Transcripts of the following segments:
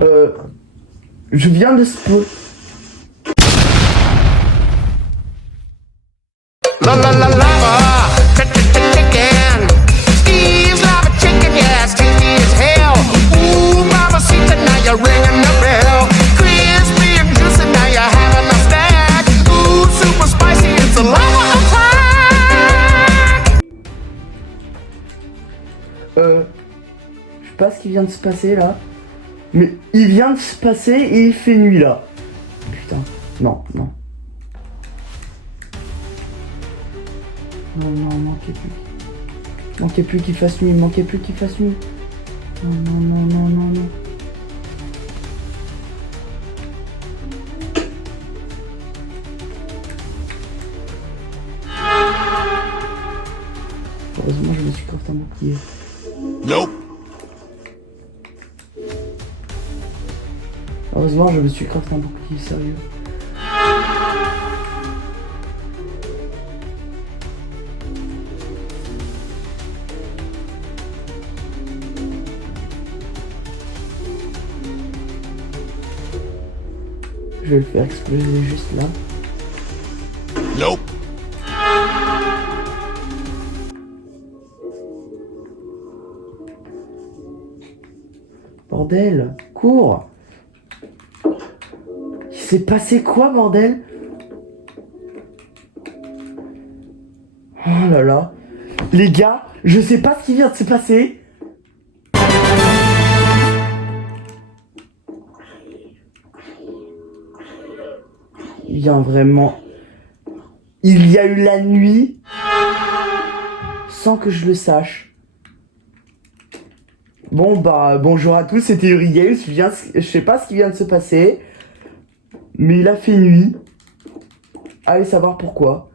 Je viens de spawn. La la la lava, chicken. Steve's lava chicken, yeah, it's tasty as hell. Ooh, mama, see tonight you're ringing the bell. Crispy and juicy, now you're having a snack. Ooh, super spicy, it's a lava attack. Je sais pas ce qui vient de se passer là. Mais il vient de se passer et il fait nuit là. Putain, non, non. Non, non, manquez plus. Manquez plus qu'il fasse nuit, manquez plus qu'il fasse nuit. Non, non, non, non, non, non. Heureusement, je me suis crafté un bouclier. Nope. Heureusement, je me suis crafté un bouclier, sérieux. Je vais le faire exploser juste là. Nope. Bordel, cours! Il s'est passé quoi, bordel? Oh là là. Les gars, je sais pas ce qui vient de se passer. Il vient vraiment... Il y a eu la nuit sans que je le sache. Bon bah bonjour à tous, c'était Uri Games. Je sais pas ce qui vient de se passer, mais il a fait nuit. Allez savoir pourquoi.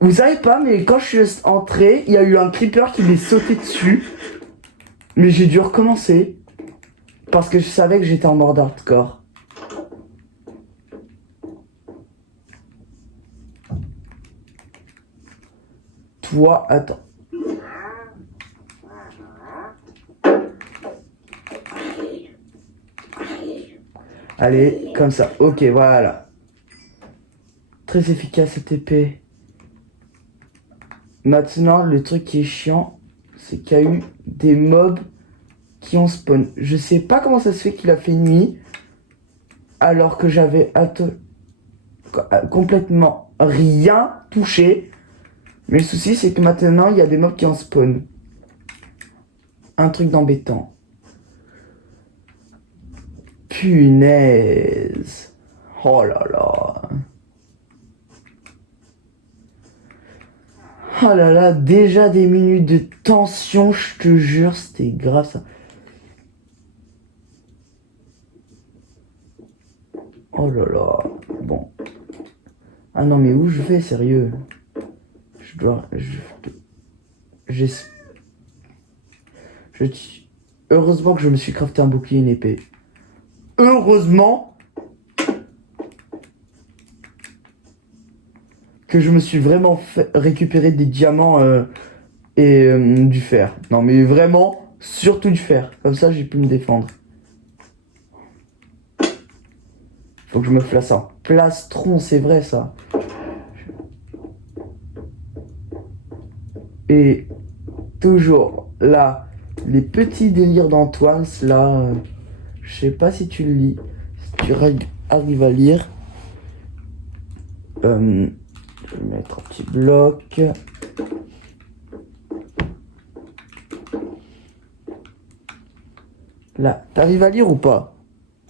Vous savez pas, mais quand je suis entré, il y a eu un creeper qui m'est sauté dessus. Mais j'ai dû recommencer. Parce que je savais que j'étais en mode hardcore. Toi, attends. Allez, comme ça. Ok, voilà. Très efficace cette épée. Maintenant, le truc qui est chiant, c'est qu'il y a eu des mobs qui ont spawn. Je sais pas comment ça se fait qu'il a fait nuit, alors que j'avais complètement rien touché. Mais le souci, c'est que maintenant, il y a des mobs qui en spawn. Un truc d'embêtant. Punaise. Oh là là. Oh là là, déjà des minutes de tension, je te jure, c'était grave ça. Oh là là. Bon. Ah non, mais où je vais, sérieux? Heureusement que je me suis crafté un bouclier et une épée. Heureusement que je me suis vraiment fait récupérer des diamants et du fer. Non mais vraiment, surtout du fer. Comme ça j'ai pu me défendre. Faut que je me place en plastron, c'est vrai ça. Et toujours là, les petits délires d'Antoine, là, je sais pas si tu le lis, si tu arrives à lire. Je vais mettre un petit bloc. Là, t'arrives à lire ou pas?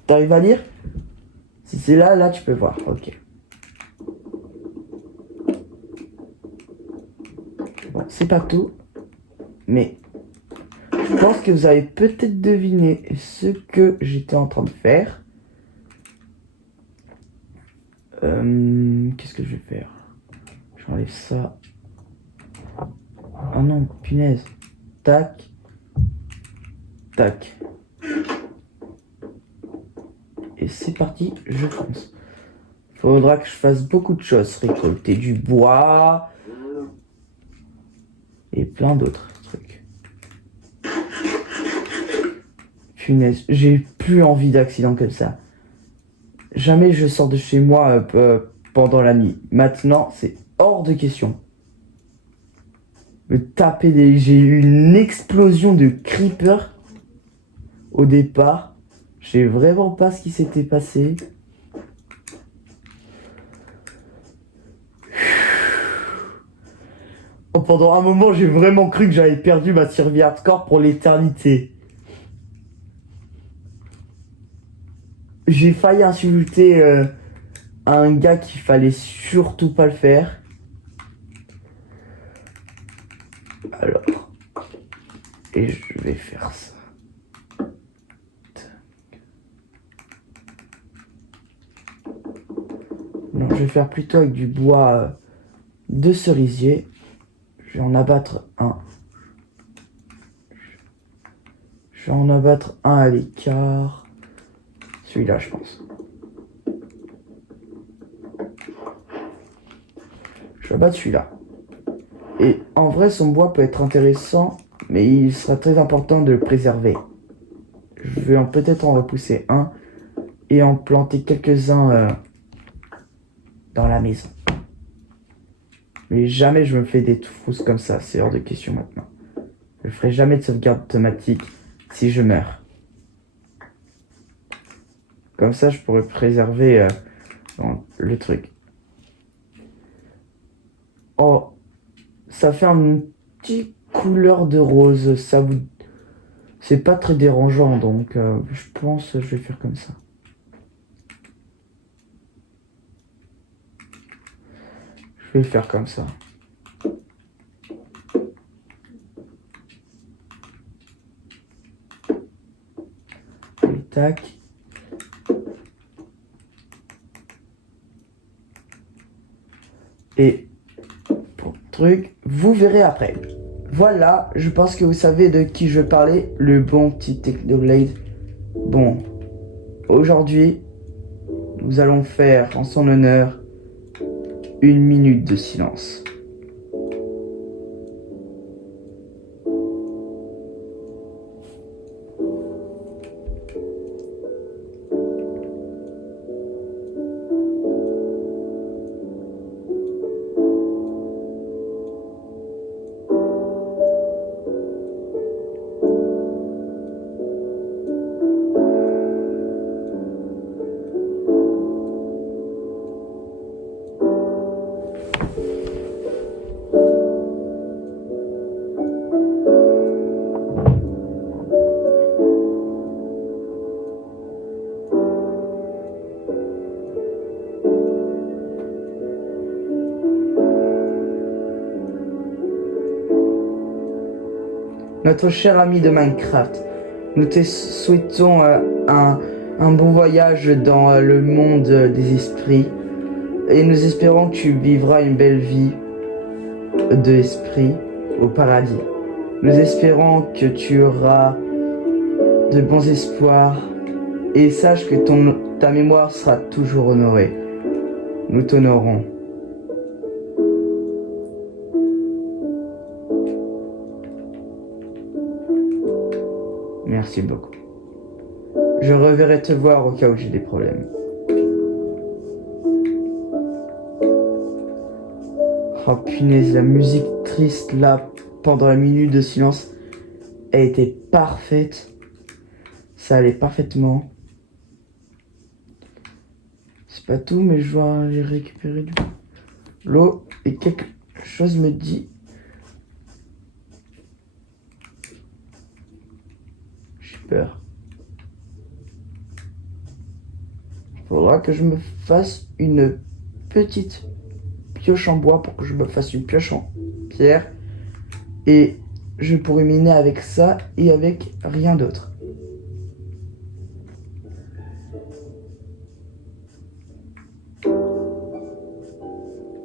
T'arrives à lire? Si c'est là, là tu peux voir, ok. Bon, c'est pas tout, mais je pense que vous avez peut-être deviné ce que j'étais en train de faire. Qu'est-ce que je vais faire? J'enlève ça. Ah non, punaise. Tac. Tac. Et c'est parti, je fonce. Faudra que je fasse beaucoup de choses. Récolter du bois. Et plein d'autres trucs. Punaise, j'ai plus envie d'accident comme ça. Jamais je sors de chez moi pendant la nuit. Maintenant, c'est hors de question. J'ai eu une explosion de creepers au départ. Je sais vraiment pas ce qui s'était passé. Oh, pendant un moment, j'ai vraiment cru que j'avais perdu ma survie hardcore pour l'éternité. J'ai failli insulter un gars qu'il fallait surtout pas le faire. Alors, et je vais faire ça. Non, je vais faire plutôt avec du bois de cerisier. Je vais en abattre un. Je vais en abattre un à l'écart. Celui-là, je pense. Je vais abattre celui-là. Et en vrai, son bois peut être intéressant, mais il sera très important de le préserver. Je vais peut-être en repousser un et en planter quelques-uns dans la maison. Mais jamais je me fais des trousses comme ça, c'est hors de question maintenant. Je ferai jamais de sauvegarde automatique si je meurs. Comme ça, je pourrais préserver le truc. Oh, ça fait un petit couleur de rose. C'est pas très dérangeant, donc je pense que je vais faire comme ça. Je vais le faire comme ça. Et tac. Et pour le truc, vous verrez après. Voilà, je pense que vous savez de qui je parlais, le bon petit Technoblade. Bon, aujourd'hui, nous allons faire en son honneur 1 minute de silence. Notre cher ami de Minecraft, nous te souhaitons un bon voyage dans le monde des esprits et nous espérons que tu vivras une belle vie d'esprit au paradis. Nous espérons que tu auras de bons espoirs et sache que ta mémoire sera toujours honorée. Nous t'honorons. Merci beaucoup. Je reverrai te voir au cas où j'ai des problèmes. Oh punaise, la musique triste là, pendant la minute de silence, elle était parfaite. Ça allait parfaitement. C'est pas tout, mais je dois aller récupérer de l'eau. Et quelque chose me dit... J'ai peur. Il faudra que je me fasse une petite pioche en bois pour que je me fasse une pioche en pierre. Et je pourrais miner avec ça et avec rien d'autre.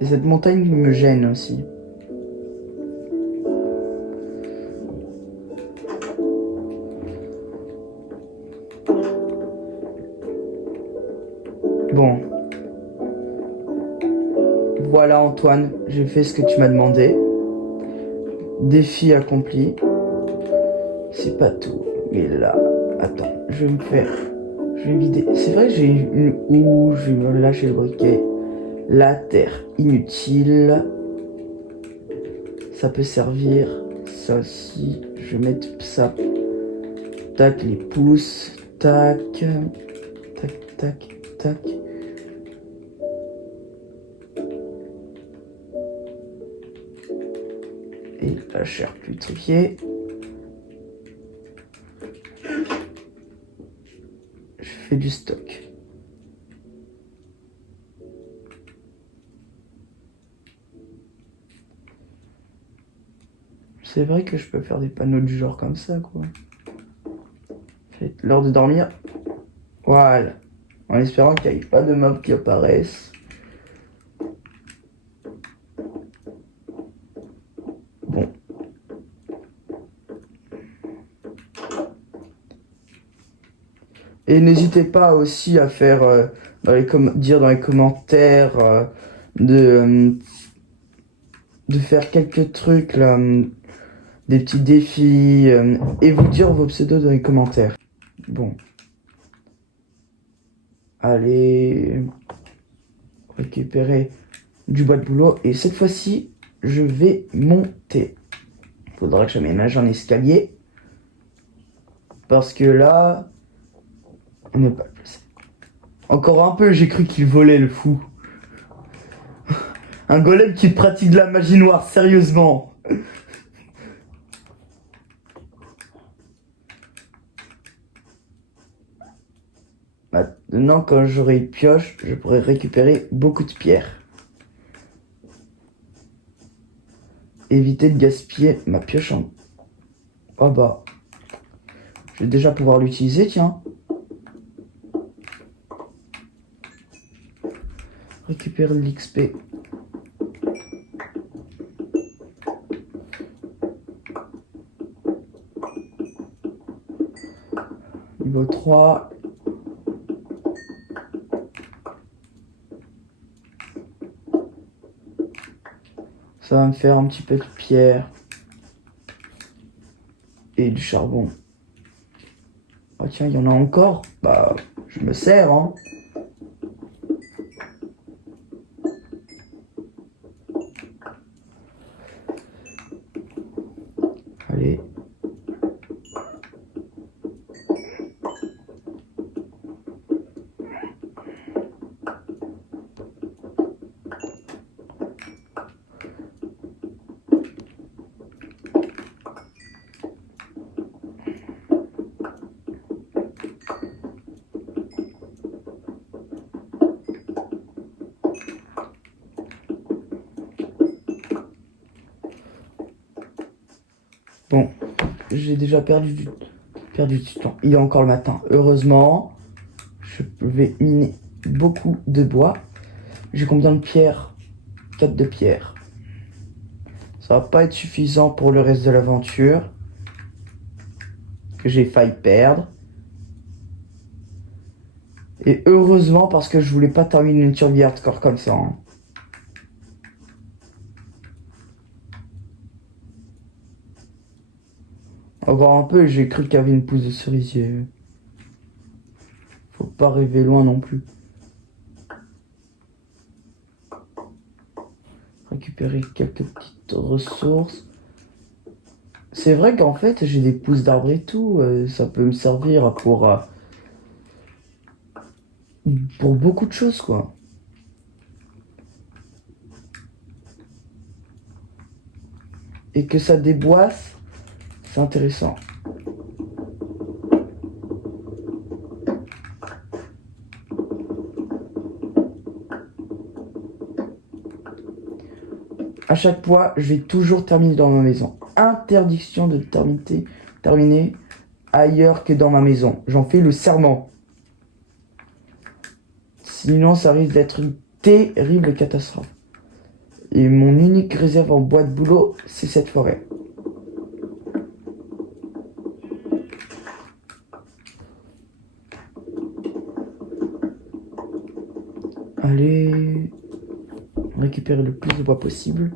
Et cette montagne me gêne aussi. Bon. Voilà Antoine, j'ai fait ce que tu m'as demandé. Défi accompli. C'est pas tout, mais là, Attends, je vais me faire... Je vais me vider. C'est vrai que j'ai une houe, je vais me lâcher le briquet. La terre inutile. Ça peut servir. Ça aussi. Je vais mettre ça. Tac, les pouces. Tac. Tac, tac, tac. Et la chair putréfiée. Je fais du stock. C'est vrai que je peux faire des panneaux du genre comme ça, quoi. C'est l'heure de dormir. Voilà. En espérant qu'il n'y ait pas de mobs qui apparaissent. Bon. Et n'hésitez pas aussi à faire dire dans les commentaires de faire quelques trucs là, des petits défis et vous dire vos pseudos dans les commentaires. Bon. Allez récupérer du bois de boulot et cette fois-ci je vais monter. Faudra que j'aménage un escalier parce que là on n'est pas placé. Encore un peu, j'ai cru qu'il volait, le fou. Un golem qui pratique de la magie noire, sérieusement. Maintenant, quand j'aurai une pioche, je pourrai récupérer beaucoup de pierres. Éviter de gaspiller ma pioche en... Oh bah. Je vais déjà pouvoir l'utiliser, tiens. Récupérer de l'XP. Niveau 3. Ça va me faire un petit peu de pierre. Et du charbon. Oh tiens, il y en a encore. Bah, je me sers, hein. Allez. Bon, j'ai déjà perdu du temps. Il est encore le matin. Heureusement, je vais miner beaucoup de bois. J'ai combien de pierres? 4 de pierre. Ça va pas être suffisant pour le reste de l'aventure. Que j'ai failli perdre. Et heureusement parce que je voulais pas terminer une survie hardcore comme ça. Hein. Encore un peu, j'ai cru qu'il y avait une pousse de cerisier. Faut pas rêver loin non plus. Récupérer quelques petites ressources. C'est vrai qu'en fait, j'ai des pousses d'arbres et tout. Ça peut me servir pour beaucoup de choses, quoi. Et que ça déboisse, c'est intéressant. À chaque fois, je vais toujours terminer dans ma maison. Interdiction de terminer ailleurs que dans ma maison. J'en fais le serment. Sinon, ça risque d'être une terrible catastrophe. Et mon unique réserve en bois de boulot, c'est cette forêt. Allez, récupérer le plus de bois possible.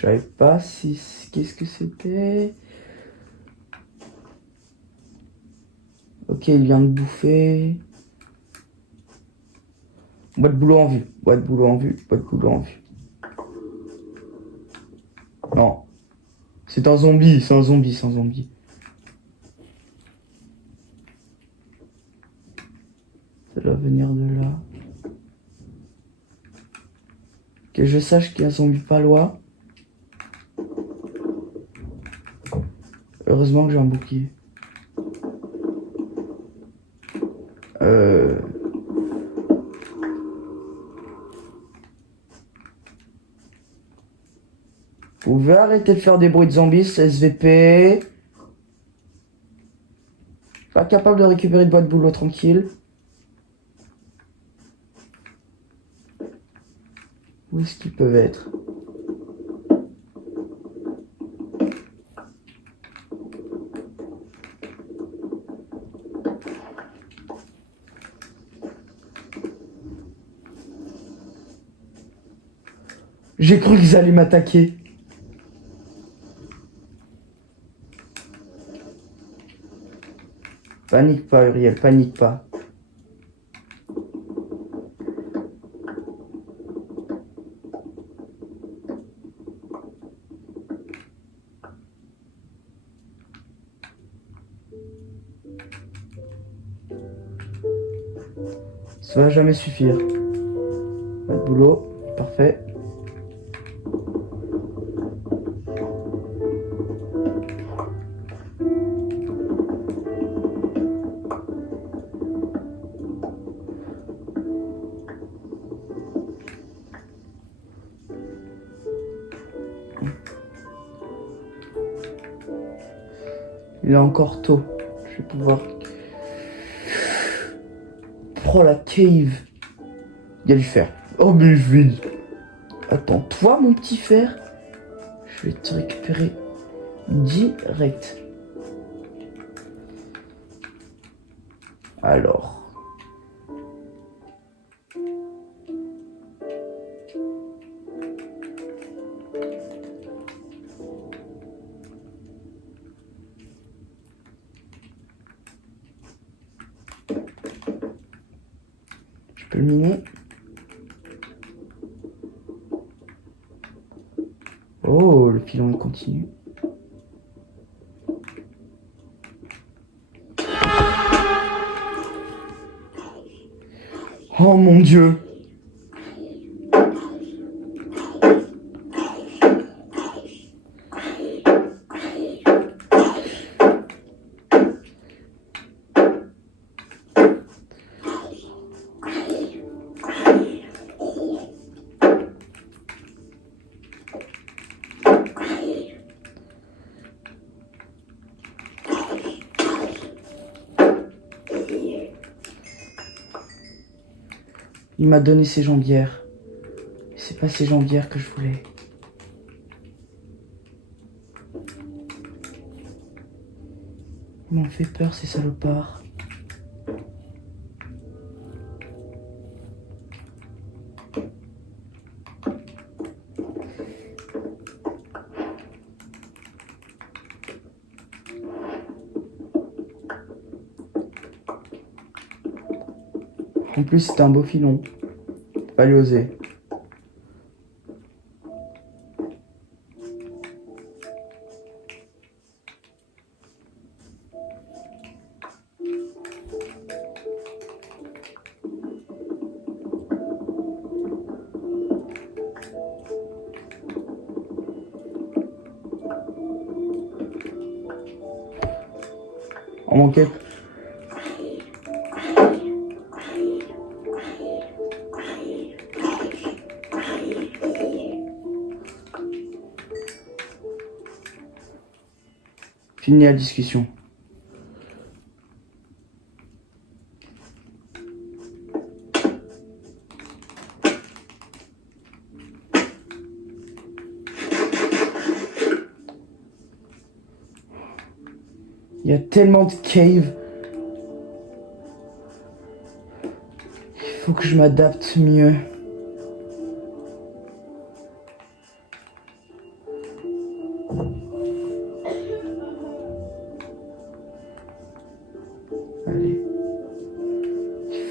Je savais pas si... Qu'est-ce que c'était? Ok, il vient de bouffer. Boîte boulot en vue. Boîte boulot en vue. Boîte boulot en vue. Non. C'est un zombie. C'est un zombie. C'est un zombie. Ça doit venir de là. Que je sache qu'il y a un zombie pas loin. Heureusement que j'ai un bouclier. Vous pouvez arrêter de faire des bruits de zombies, c'est SVP. Pas capable de récupérer de boîte boulot tranquille. Où est-ce qu'ils peuvent être? J'ai cru qu'ils allaient m'attaquer. Panique pas, Uriel, panique pas. Ça va jamais suffire. Pas de boulot, parfait. Il est encore tôt. Je vais pouvoir... Oh la cave. Il y a du fer. Oh mais je vais... Attends, toi mon petit fer, je vais te récupérer direct. Alors... Je peux le miner. Oh, le filon continue. Oh mon Dieu. Il m'a donné ses jambières. C'est pas ces jambières que je voulais. Ils m'ont fait peur ces salopards. En plus, c'était un beau filon. Fallait oser. On manquait. Fini la discussion. Il y a tellement de caves. Il faut que je m'adapte mieux.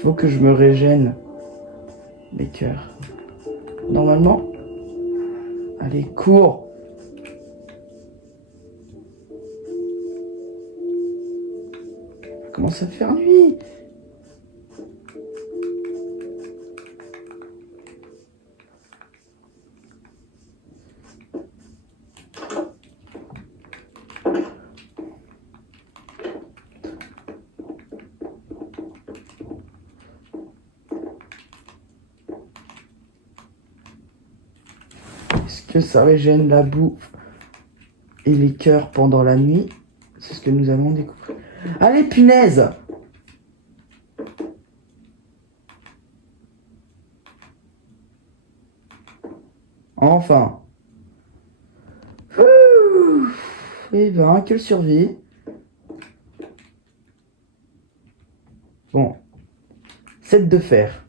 faut que je me régène les cœurs. Normalement. Allez, cours. Ça commence à faire nuit. Est-ce que ça régène la bouffe et les cœurs pendant la nuit? C'est ce que nous allons découvrir. Allez, punaise! Enfin. Eh ben, quelle survie. Bon. 7 de fer.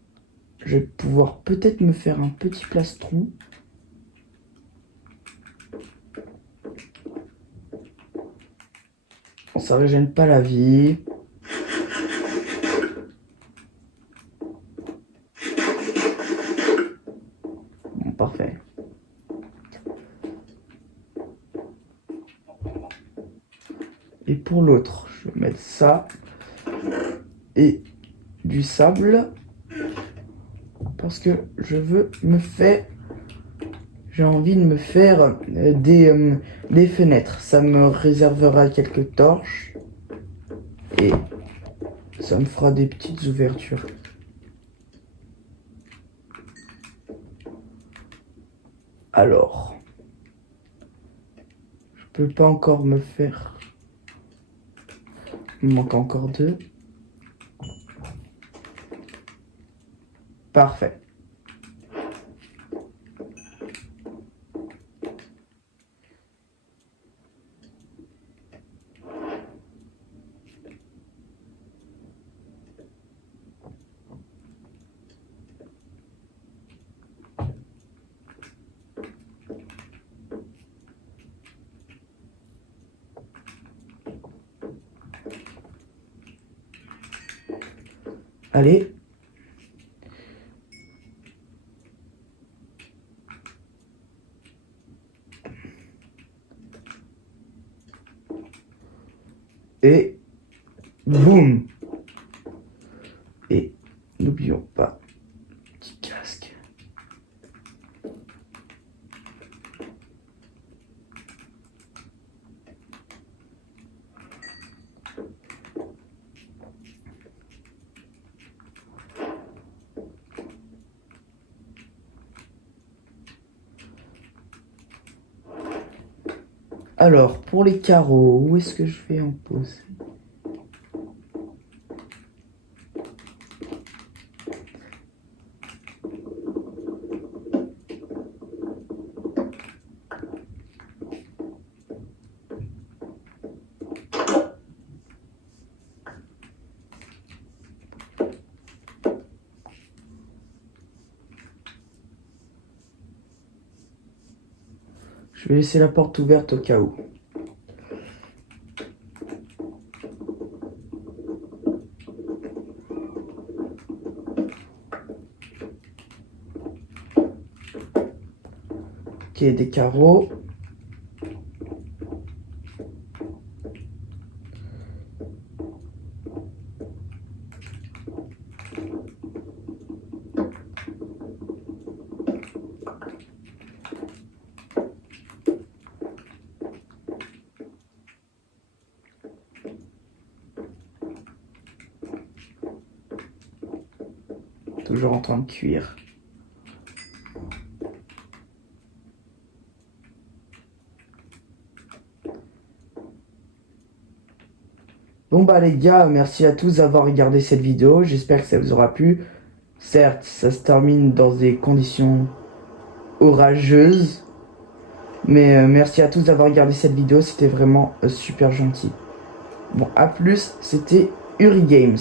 Je vais pouvoir peut-être me faire un petit plastron. Bon, ça régène pas la vie. Bon, parfait. Et pour l'autre, je vais mettre ça et du sable parce que je veux me faire, j'ai envie de me faire des fenêtres. Ça me réservera quelques torches et ça me fera des petites ouvertures. Alors, je peux pas encore me faire. Il me manque encore 2. Parfait. Allez. Et boum. Et n'oublions pas, petit casque. Alors, pour les carreaux, où est-ce que je vais en poser? Je vais laisser la porte ouverte au cas où. Ok, des carreaux. Toujours en train de cuire. Bon bah les gars, merci à tous d'avoir regardé cette vidéo. J'espère que ça vous aura plu. Certes, ça se termine dans des conditions orageuses. Mais merci à tous d'avoir regardé cette vidéo. C'était vraiment super gentil. Bon, à plus. C'était Uri Games.